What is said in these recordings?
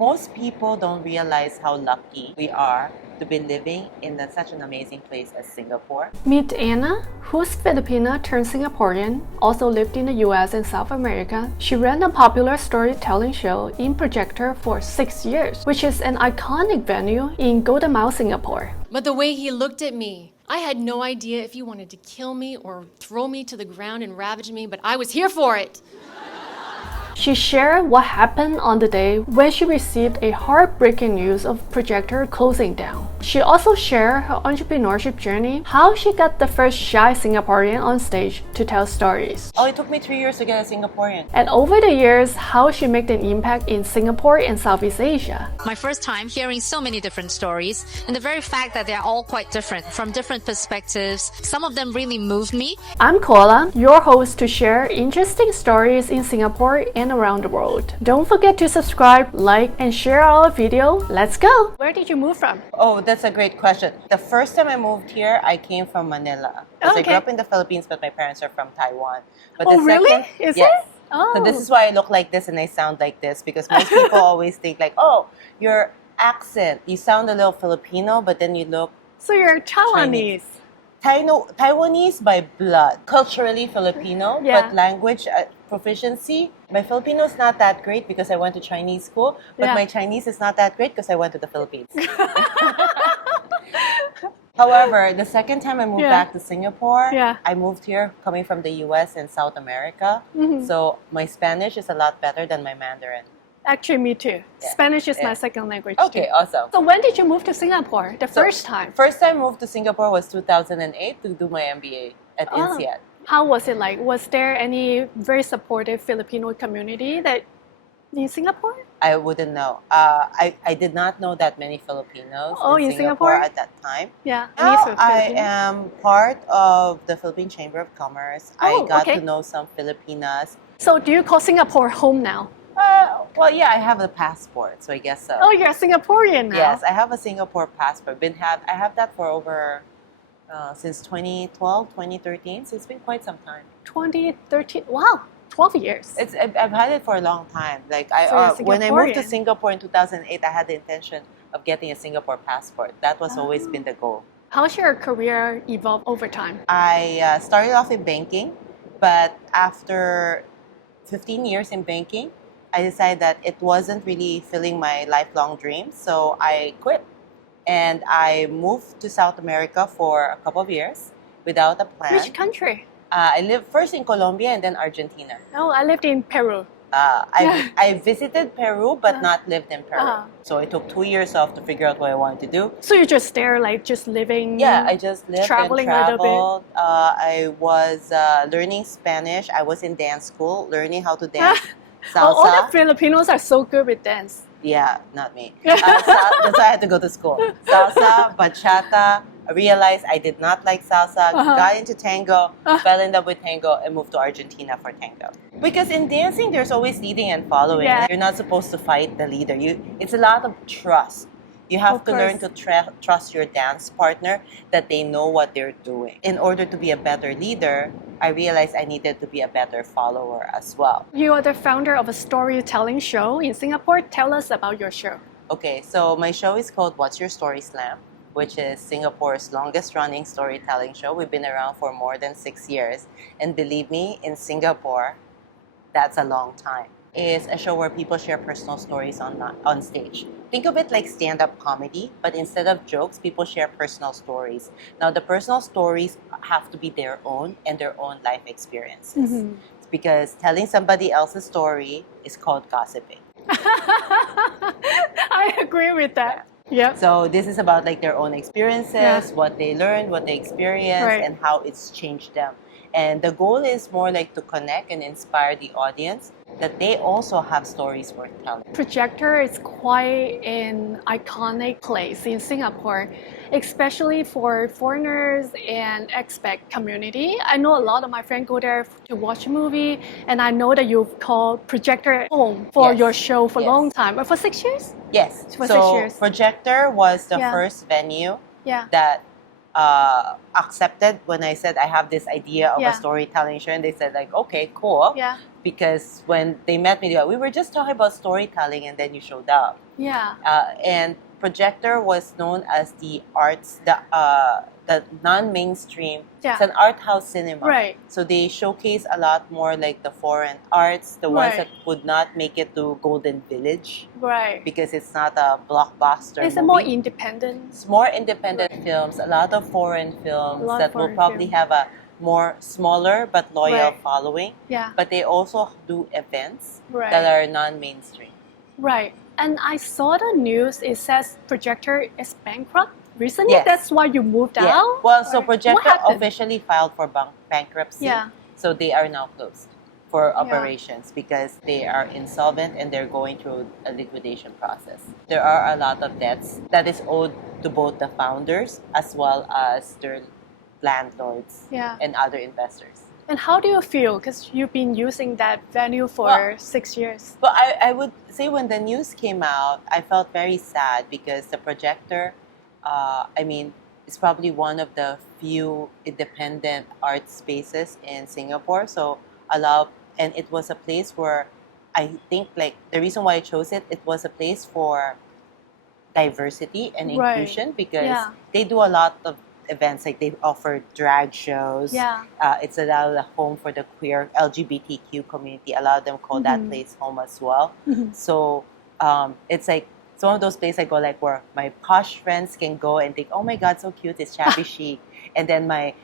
Most people don't realize how lucky we are to be living in such an amazing place as Singapore. Meet Anna, who's Filipina turned Singaporean, also lived in the US and South America. She ran a popular storytelling show in Projector for 6 years, which is an iconic venue in Golden Mile, Singapore. But the way he looked at me, I had no idea if he wanted to kill me or throw me to the ground and ravage me, but I was here for it. She shared what happened on the day when she received a heartbreaking news of Projector closing down. She also shared her entrepreneurship journey, how she got the first shy Singaporean on stage to tell stories. Oh, it took me 3 years to get a Singaporean. And over the years, how she made an impact in Singapore and Southeast Asia. My first time hearing so many different stories, and the very fact that they're all quite different from different perspectives, some of them really moved me. I'm Koala, your host to share interesting stories in Singapore and around the world. Don't forget to subscribe, like, and share our video. Let's go! Where did you move from? Oh, that's a great question. The first time I moved here, I came from Manila. Because I grew up in the Philippines, but my parents are from Taiwan. But really? Is it? Oh. So this is why I look like this and I sound like this, because most people always think like, oh, your accent, you sound a little Filipino, but then you look So you're Taiwanese. Taiwanese by blood, culturally Filipino, Yeah. but language proficiency. My Filipino is not that great because I went to Chinese school, but Yeah. my Chinese is not that great because I went to the Philippines. However, the second time I moved back to Singapore, I moved here coming from the US and South America. So my Spanish is a lot better than my Mandarin. Actually, me too. Yeah. Spanish is my second language Okay, too. awesome. So when did you move to Singapore? The first time? First time I moved to Singapore was 2008 to do my MBA at INSEAD. How was it like? Was there any very supportive Filipino community that in Singapore? I wouldn't know. I did not know that many Filipinos in Singapore at that time. Yeah. Now I am part of the Philippine Chamber of Commerce. I got to know some Filipinas. So do you call Singapore home now? Well, yeah, I have a passport, so I guess so. Oh, you're a Singaporean now. Yes, I have a Singapore passport. I have that for over since 2012, 2013. So it's been quite some time. 2013. Wow, 12 years. I've had it for a long time. Like when I moved to Singapore in 2008, I had the intention of getting a Singapore passport. That was always been the goal. How's your career evolved over time? I started off in banking, but after 15 years in banking, I decided that it wasn't really filling my lifelong dreams, so I quit. And I moved to South America for a couple of years without a plan. Which country? I lived first in Colombia and then Argentina. Oh, I lived in Peru. I visited Peru, but not lived in Peru. So I took 2 years off to figure out what I wanted to do. So you're just there, like just living? Yeah, I just lived traveling and traveled. a little bit. I was learning Spanish. I was in dance school, learning how to dance salsa. All the Filipinos are so good with dance. Yeah, not me. That's why I had to go to school. Salsa, bachata. I realized I did not like salsa, got into tango, fell in love with tango, and moved to Argentina for tango. Because in dancing, there's always leading and following. Yeah. You're not supposed to fight the leader. It's a lot of trust. You have to learn to trust your dance partner, that they know what they're doing. In order to be a better leader, I realized I needed to be a better follower as well. You are the founder of a storytelling show in Singapore. Tell us about your show. Okay, so my show is called What's Your Story Slam, which is Singapore's longest running storytelling show. We've been around for more than 6 years. And believe me, in Singapore, that's a long time. It's a show where people share personal stories on stage. Think of it like stand-up comedy, but instead of jokes, people share personal stories. Now, the personal stories have to be their own and their own life experiences. It's because telling somebody else's story is called gossiping. I agree with that. Yeah. So this is about like their own experiences, what they learned, what they experienced, and how it's changed them. And the goal is more like to connect and inspire the audience that they also have stories worth telling. Projector is quite an iconic place in Singapore, especially for foreigners and expat community. I know a lot of my friends go there to watch a movie, and I know that you've called Projector home for your show for a long time. For 6 years? Yes. For so 6 years. Projector was the first venue that accepted when I said I have this idea of a storytelling show, and they said like, okay, cool. Yeah. Because when they met me, we were just talking about storytelling, and then you showed up. Yeah. And projector was known as the the non-mainstream. Yeah. It's an art house cinema. Right. So they showcase a lot more like the foreign arts, the ones that would not make it to Golden Village Right. because it's not a blockbuster It's movie. a more independent. It's more independent films, a lot of foreign films lot of that will foreign probably films. have a more smaller but loyal Right. following. Yeah. But they also do events Right. that are non-mainstream. Right. And I saw the news, it says projector is bankrupt recently. Yes. That's why you moved Yeah. out? Well, so Or what Projector happened? officially filed for bankruptcy. Yeah. So they are now closed for operations because they are insolvent and they're going through a liquidation process. There are a lot of debts that is owed to both the founders as well as their landlords Yeah. and other investors. And how do you feel? Because you've been using that venue for Well, 6 years. But I would say when the news came out, I felt very sad because the projector, it's probably one of the few independent art spaces in Singapore. So and it was a place where I think like the reason why I chose it, it was a place for diversity and Right. inclusion because Yeah. they do a lot of events, like they offer drag shows. Yeah. It's a lot of the home for the queer LGBTQ community. A lot of them call that place home as well. Mhm. So it's like it's one of those places I go like where my posh friends can go and think, oh my god, so cute, it's shabby chic, and then my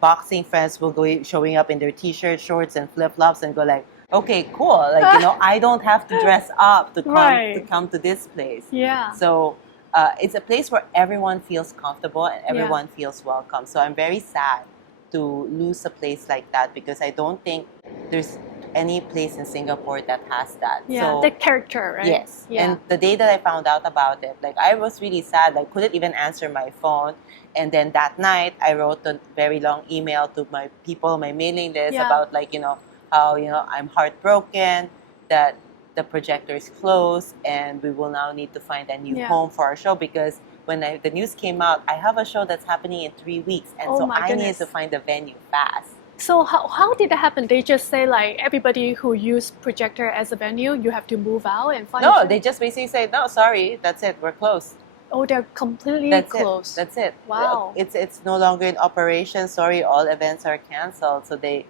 boxing friends will go showing up in their t-shirts, shorts, and flip flops and go like, okay, cool, like I don't have to dress up to come to this place. Yeah. So it's a place where everyone feels comfortable and everyone feels welcome. So I'm very sad to lose a place like that because I don't think there's any place in Singapore that has that. Yeah. So, The character, right? yes. Yeah. And the day that I found out about it, like I was really sad. I couldn't even answer my phone. And then that night, I wrote a very long email to my people, my mailing list about how I'm heartbroken that the projector is closed and we will now need to find a new home for our show because when the news came out, I have a show that's happening in 3 weeks, and Oh so my I needed goodness. to find a venue fast. So how did that happen? They just say like everybody who use projector as a venue, you have to move out and find. No, they just basically say, no, sorry, that's it, we're closed. Oh, they're completely That's closed. it. That's it. Wow. It's no longer in operation. Sorry, all events are canceled. So they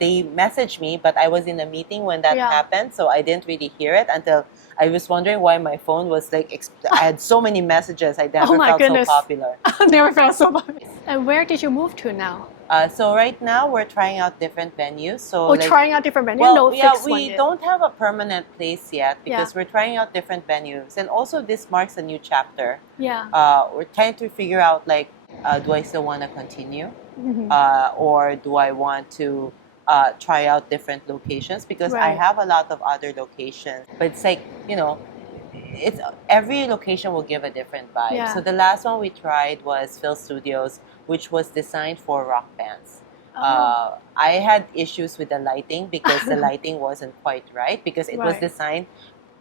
messaged me, but I was in a meeting when that happened, so I didn't really hear it until I was wondering why my phone was like. I had so many messages. I never my felt goodness. so popular. Never felt so popular. And where did you move to now? So right now we're trying out different venues. So Oh, trying out different venues. well, no yeah, fixed one we yet. don't have a permanent place yet because we're trying out different venues, and also this marks a new chapter. Yeah. We're trying to figure out like, do I still want to continue, or do I want to try out different locations because I Right. have a lot of other locations, but it's like it's every location will give a different vibe. Yeah. So the last one we tried was Phil Studios, which was designed for rock bands. Oh. I had issues with the lighting because the lighting wasn't quite right because it was Right. designed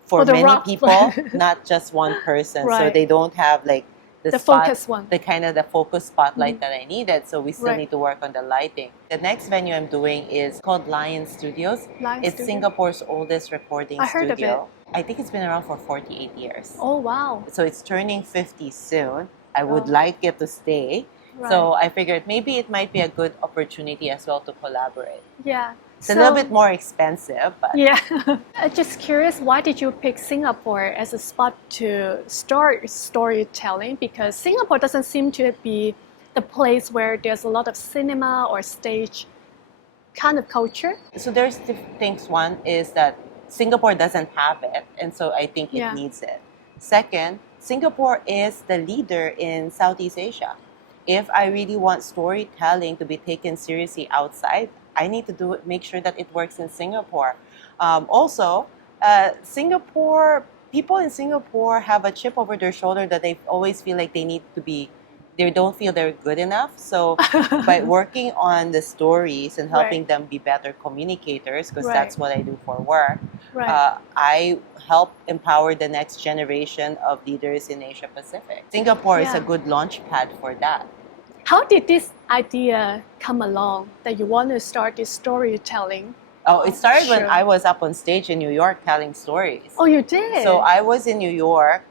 for For the many rock- people, not just one person. So Right. they don't have like the spot, focus one. the kind of the focus spotlight that I needed. So we still Right. need to work on the lighting. The next venue I'm doing is called Lion Studios. Lion It's Studio? Singapore's oldest recording I heard of studio. I think it's been around for 48 years. Oh wow. So it's turning 50 soon. I would Oh. like it to stay. Right. So I figured maybe it might be a good opportunity as well to collaborate. Yeah. It's a little bit more expensive, but Yeah. I'm just curious, why did you pick Singapore as a spot to start storytelling? Because Singapore doesn't seem to be the place where there's a lot of cinema or stage kind of culture. so there's two things. One is that Singapore doesn't have it, and so I think it Yeah. needs it. Second, Singapore is the leader in Southeast Asia. If I really want storytelling to be taken seriously outside, I need to make sure that it works in Singapore. Also, people in Singapore have a chip over their shoulder that they always feel like they don't feel they're good enough. So by working on the stories and helping them be better communicators, because Right. that's what I do for work, Right. I help empower the next generation of leaders in Asia Pacific. Singapore is a Yeah. good launch pad for that. How did this idea come along that you want to start this storytelling? Oh, it started when Sure. I was up on stage in New York telling stories. Oh, you did? So I was in New York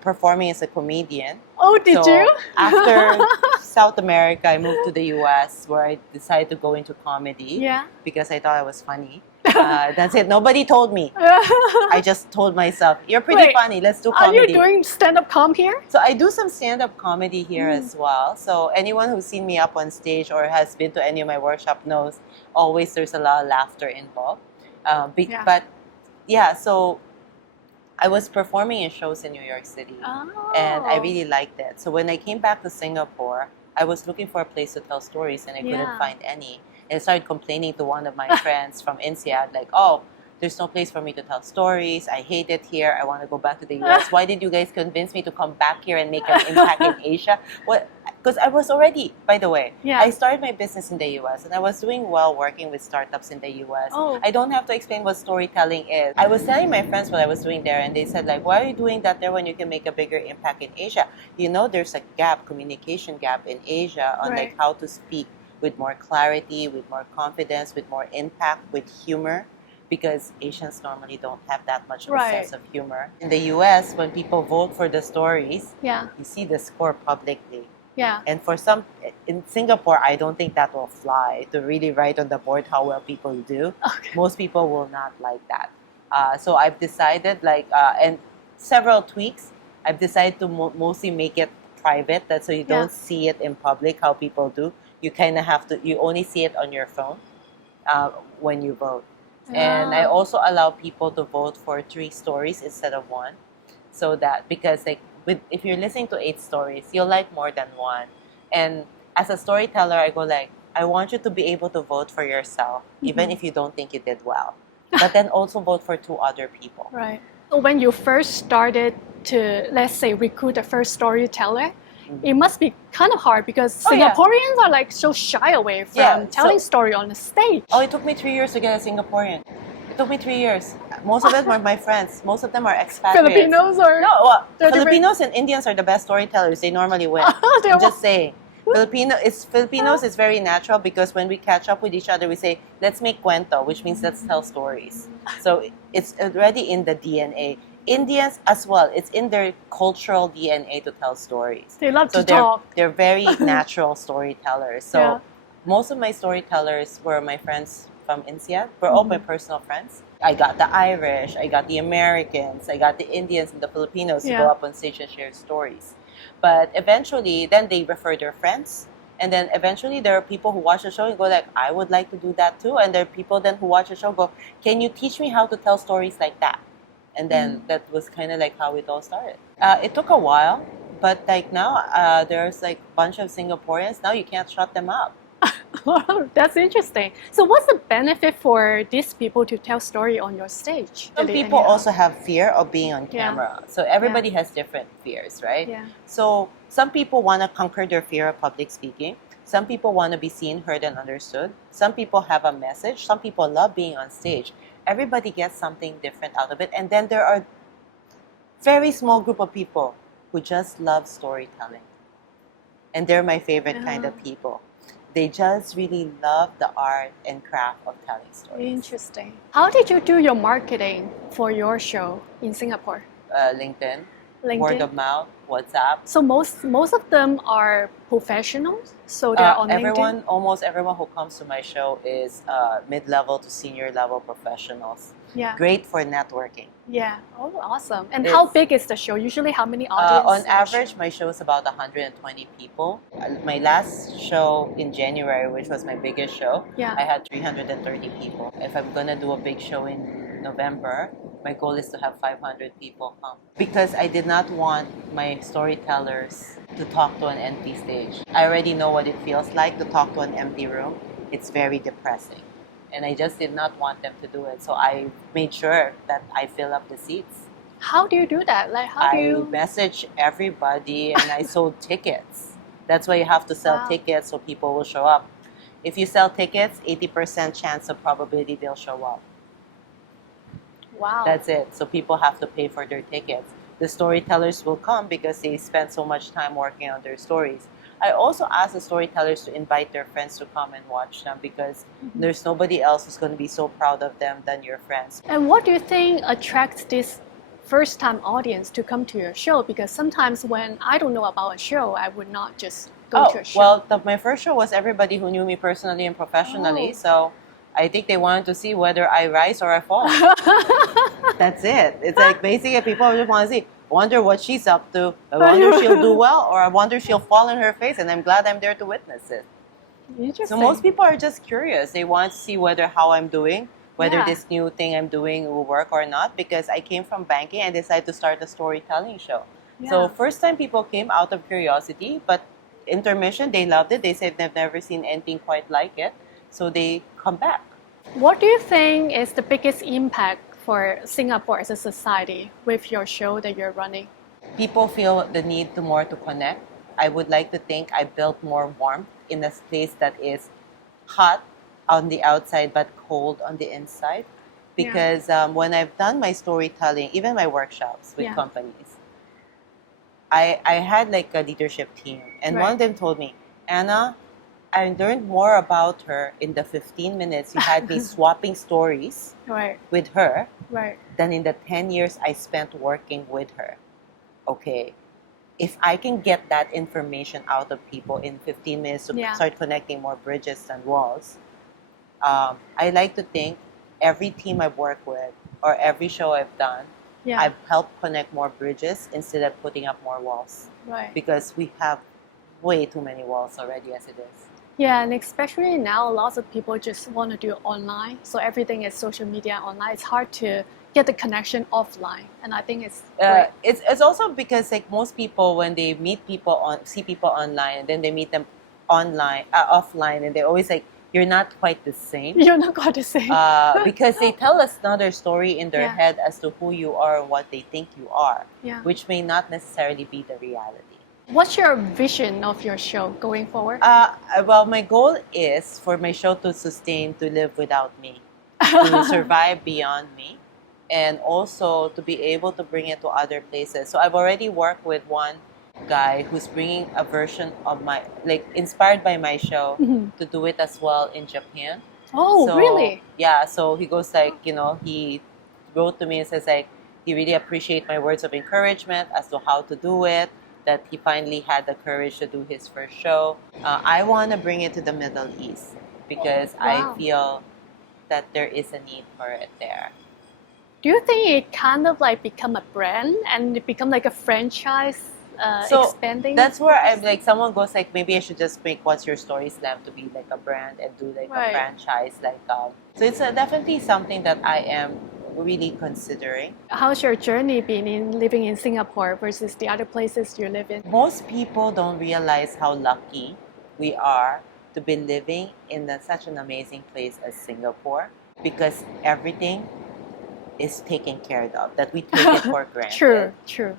performing as a comedian. Oh, did So you? after South America, I moved to the US where I decided to go into comedy Yeah. because I thought I was funny. That's it. Nobody told me. I just told myself, you're pretty Wait, funny. Let's do Are you comedy. doing stand-up com here? So I do some stand-up comedy here as well. So anyone who's seen me up on stage or has been to any of my workshop knows always there's a lot of laughter involved. Yeah. But yeah, so I was performing in shows in New York City and I really liked it. So when I came back to Singapore, I was looking for a place to tell stories and I couldn't Yeah. find any. And I started complaining to one of my friends from INSEAD, like, oh, there's no place for me to tell stories. I hate it here. I want to go back to the US. Why did you guys convince me to come back here and make an impact in Asia? What? Because I was already, by the way, Yeah. I started my business in the US and I was doing well working with startups in the US. Oh. I don't have to explain what storytelling is. I was telling my friends what I was doing there and they said, like, why are you doing that there when you can make a bigger impact in Asia? You know, there's a gap, communication gap in Asia on Right. like how to speak with more clarity, with more confidence, with more impact, with humor, because Asians normally don't have that much of a Right. sense of humor. In the US, when people vote for the stories, Yeah. you see the score publicly. Yeah. And for some, in Singapore, I don't think that will fly to really write on the board how well people do. Okay. Most people will not like that. So I've decided, and several tweaks, I've decided to mostly make it private, that so you Yeah. don't see it in public how people do. You kind of have to, you only see it on your phone when you vote. And I Ah. also allow people to vote for 3 stories instead of 1. So that, because like if you're listening to 8 stories, you'll like more than 1. And as a storyteller, I go like, I want you to be able to vote for yourself, even if you don't think you did well. But then also vote for 2 other people. Right. So when you first started to, let's say, recruit the first storyteller, it must be kind of hard because Oh, yeah. Singaporeans are like so shy away from Yeah, telling so- story on the stage. Oh, it took me 3 years to get a Singaporean. It took me 3 years. Most of them are my friends. Most of them are expatriates. Filipinos or No, well, They're different. Filipinos and Indians are the best storytellers. They normally win. They're I'm just saying. Filipinos is very natural because when we catch up with each other, we say, let's make cuento, which means let's tell stories. So it's already in the DNA. Indians as well, it's in their cultural DNA to tell stories. They love So to talk. they're very natural storytellers. So Yeah. most of my storytellers were my friends from INSEAD. We're all my personal friends. I got the Irish, I got the Americans, I got the Indians and the Filipinos who Yeah. go up on stage and share stories. But eventually, then they refer their friends. And then eventually there are people who watch the show and go like, I would like to do that too. And there are people then who watch the show go, can you teach me how to tell stories like that? And then that was kind of like how it all started. It took a while, but like now there's like a bunch of Singaporeans. Now you can't shut them up. That's interesting. So what's the benefit for these people to tell story on your stage? Some people also have fear of being on Yeah. camera. So everybody has different fears, right? Yeah. So some people want to conquer their fear of public speaking. Some people want to be seen, heard, and understood. Some people have a message. Some people love being on stage. Everybody gets something different out of it. And then there are very small group of people who just love storytelling. And they're my favorite kind of people. They just really love the art and craft of telling stories. Interesting. How did you do your marketing for your show in Singapore? LinkedIn, LinkedIn? word of mouth, WhatsApp. So most of them are professionals, so they're on LinkedIn. Almost everyone who comes to my show is mid-level to senior level professionals. Yeah. Great for networking. Yeah. Oh, awesome. And It's- how big is the show? Usually, how many audience? On in the average, show? my show is about 120 people. My last show in January, which was my biggest show, Yeah. I had 330 people. If I'm gonna do a big show in November, my goal is to have 500 people come. Because I did not want my storytellers to talk to an empty stage. I already know what it feels like to talk to an empty room. It's very depressing. And I just did not want them to do it. So I made sure that I fill up the seats. How do you do that? Like, how do I you? message everybody and I sold tickets. That's why you have to sell Wow. tickets so people will show up. If you sell tickets, 80% chance of probability they'll show up. Wow. That's it. So people have to pay for their tickets. The storytellers will come because they spend so much time working on their stories. I also ask the storytellers to invite their friends to come and watch them because there's nobody else who's going to be so proud of them than your friends. And what do you think attracts this first-time audience to come to your show? Because sometimes when I don't know about a show, I would not just go to a show. Well, my first show was everybody who knew me personally and professionally. So I think they wanted to see whether I rise or I fall. That's it. It's like basically people just want to see, wonder what she's up to. I wonder if she'll do well, or I wonder if she'll fall on her face, and I'm glad I'm there to witness it. Interesting. So most people are just curious. They want to see whether how I'm doing, whether Yeah. this new thing I'm doing will work or not, because I came from banking and decided to start a storytelling show. So Yeah. first time people came out of curiosity, but intermission, they loved it. They said they've never seen anything quite like it. So they come back. What do you think is the biggest impact for Singapore as a society with your show that you're running? People feel the need to more to connect. I would like to think I built more warmth in a place that is hot on the outside but cold on the inside. Because when I've done my storytelling, even my workshops with Yeah. companies, I had like a leadership team, and one of them told me, Anna, I learned more about her in the 15 minutes you had me swapping stories Right, with her right. than in the 10 years I spent working with her. Okay, if I can get that information out of people in 15 minutes to Yeah. start connecting more bridges than walls, I like to think every team I've worked with or every show I've done, Yeah, I've helped connect more bridges instead of putting up more walls, right. because we have way too many walls already as it is. Yeah, and especially now, lots of people just want to do it online. So everything is social media online. It's hard to get the connection offline, and I think it's great. It's also because like most people, when they meet people see people online, and then they meet them offline, and they're always like, you're not quite the same. You're not going to say. Because they tell us another story in their Yeah. head as to who you are and what they think you are, Yeah. which may not necessarily be the reality. What's your vision of your show going forward? Well, my goal is for my show to sustain, to live without me, to survive beyond me, and also to be able to bring it to other places. So I've already worked with one guy who's bringing a version of inspired by my show to do it as well in Japan. Oh, So, really? Yeah, so he goes like, he wrote to me and says like, he really appreciate my words of encouragement as to how to do it, that he finally had the courage to do his first show. I want to bring it to the Middle East because Wow. I feel that there is a need for it there. Do you think it kind of like become a brand and it become like a franchise expanding? That's where I'm like, someone goes like, maybe I should just make What's Your Story Slam to be like a brand and do like Right. a franchise. So it's definitely something that I am really considering. How's your journey been in living in Singapore versus the other places you live in? Most people don't realize how lucky we are to be living in such an amazing place as Singapore, because everything is taken care of, that we take it for granted. True, true.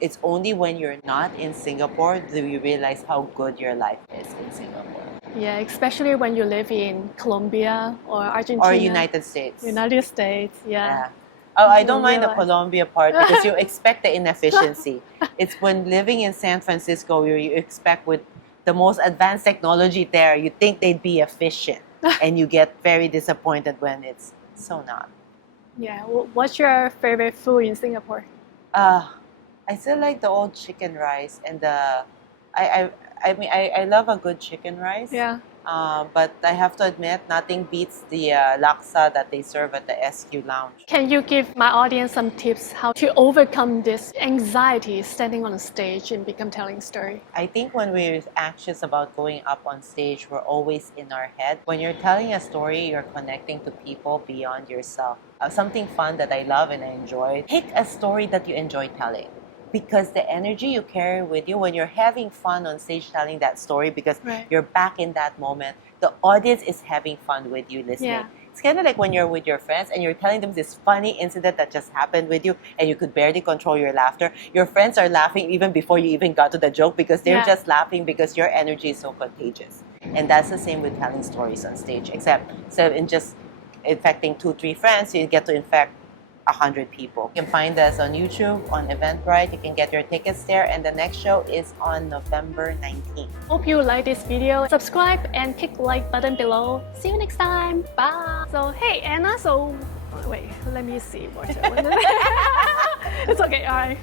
It's only when you're not in Singapore do you realize how good your life is in Singapore. Yeah, especially when you live in Colombia or Argentina. Or United States. United States, yeah. Yeah. Oh, I don't You mind the realize. Colombia part because you expect the inefficiency. It's when living in San Francisco, you expect with the most advanced technology there, you think they'd be efficient, and you get very disappointed when it's so not. Yeah. What's your favorite food in Singapore? I still like the old chicken rice and I love a good chicken rice. Yeah. But I have to admit, nothing beats the laksa that they serve at the SQ Lounge. Can you give my audience some tips how to overcome this anxiety standing on a stage and become telling story? I think when we're anxious about going up on stage, we're always in our head. When you're telling a story, you're connecting to people beyond yourself. Something fun that I love and I enjoy. Pick a story that you enjoy telling, because the energy you carry with you when you're having fun on stage telling that story, because Right. you're back in that moment, the audience is having fun with you listening. Yeah. It's kind of like when you're with your friends and you're telling them this funny incident that just happened with you and you could barely control your laughter. Your friends are laughing even before you even got to the joke because they're Yeah. just laughing because your energy is so contagious. And that's the same with telling stories on stage, except instead of just infecting 2-3 friends, you get to infect 100 people. You can find us on YouTube, on Eventbrite. You can get your tickets there, and the next show is on November 19th. Hope you like this video. Subscribe and click the like button below. See you next time. Bye. So hey Anna, so wait, let me see what. It's okay. All right.